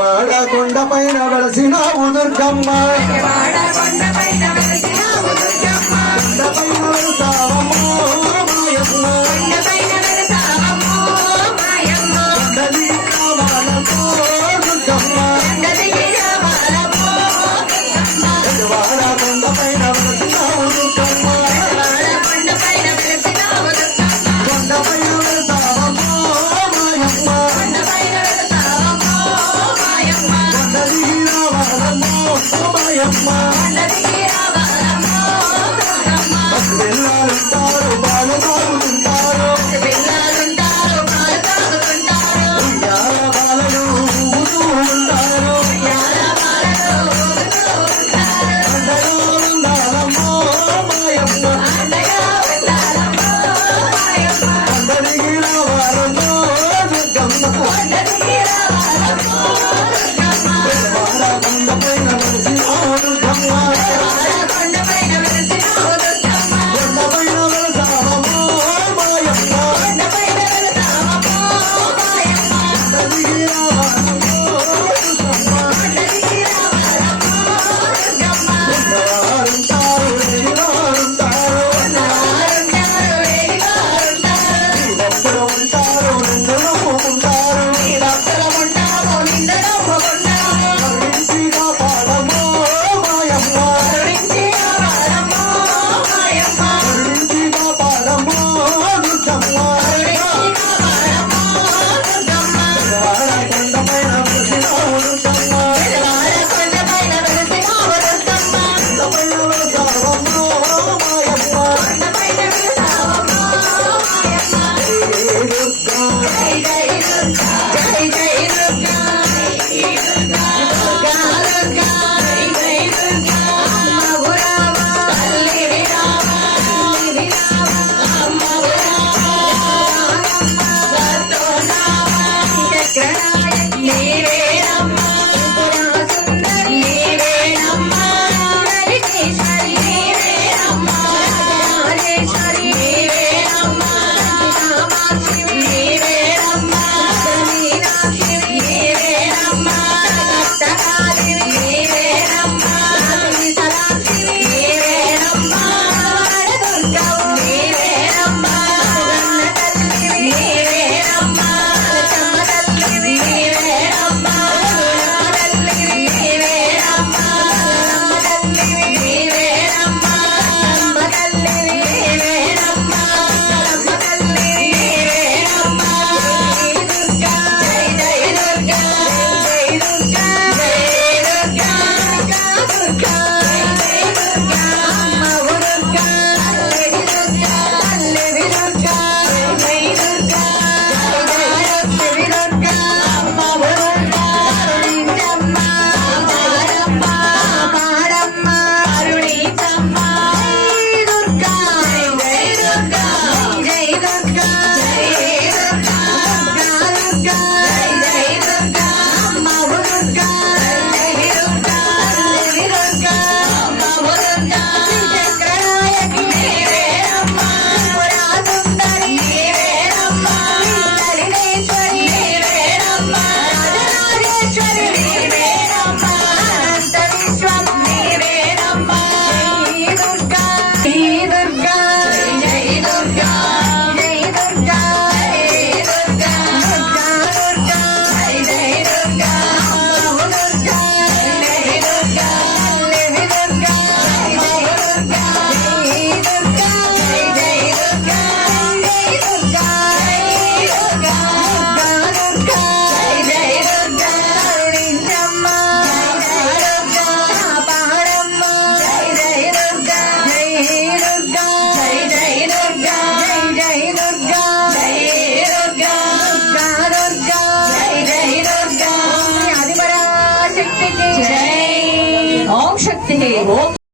వాడకుండా పైన వలసిన ఉదుర్గమ్మ அம்மா I'm. Hey,